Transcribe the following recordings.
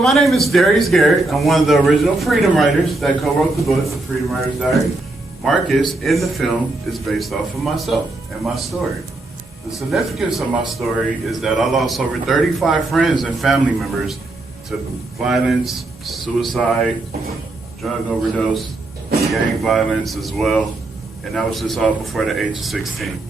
My name is Darrius Garrett. I'm one of the original Freedom Writers that co-wrote the book, The Freedom Writer's Diary. Merced in the film is based off of myself and my story. The significance of my story is that I lost over 35 friends and family members to violence, suicide, drug overdose, gang violence as well, and that was just all before the age of 16.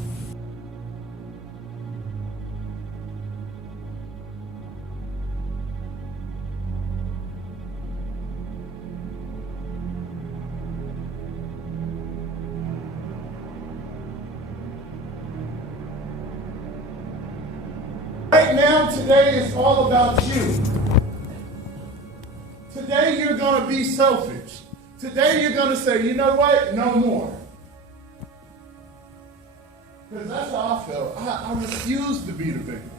Right now, today is all about you. Today you're going to be selfish. Today you're going to say, you know what? No more. Because that's how I felt. I refuse to be the victim.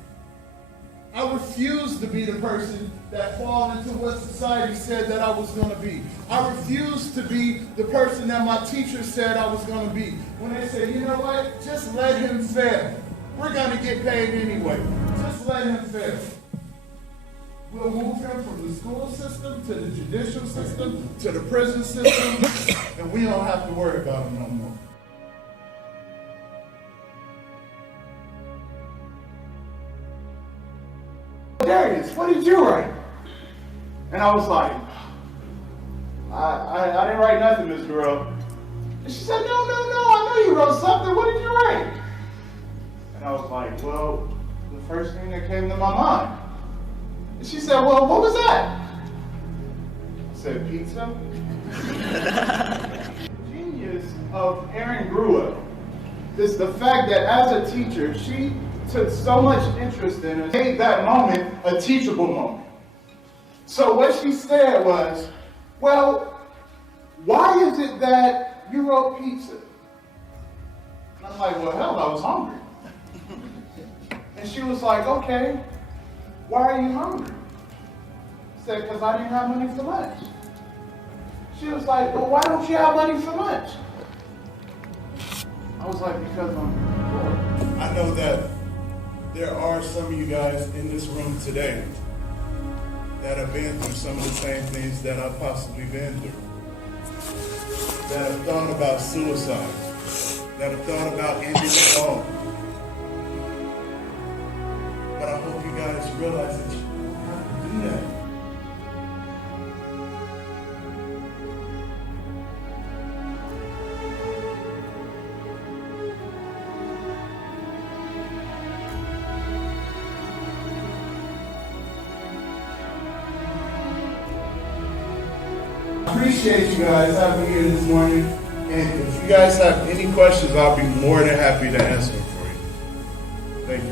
I refuse to be the person that fall into what society said that I was going to be. I refuse to be the person that my teacher said I was going to be. When they say, you know what? Just let him fail. We're going to get paid anyway. Just let him fail. We'll move him from the school system to the judicial system to the prison system, and we don't have to worry about him no more. Darrius, what did you write? And I was like, I didn't write nothing, Miss Girl. And she said, no, I know you wrote something. What did you write? And I was like, well, the first thing that came to my mind. And she said, well, what was that? I said, pizza. The genius of Erin grew up is the fact that as a teacher, she took so much interest in it, made that moment a teachable moment. So what she said was, well, why is it that you wrote pizza? And I'm like, well, hell, I was hungry. And she was like, okay, why are you hungry? I said, because I didn't have money for lunch. She was like, well, why don't you have money for lunch? I was like, because I'm poor. I know that there are some of you guys in this room today that have been through some of the same things that I've possibly been through. That have thought about suicide. That have thought about ending it all. But I hope you guys realize that you don't have to do that. I appreciate you guys having me here this morning. And if you guys have any questions, I'll be more than happy to answer them for you. Thank you.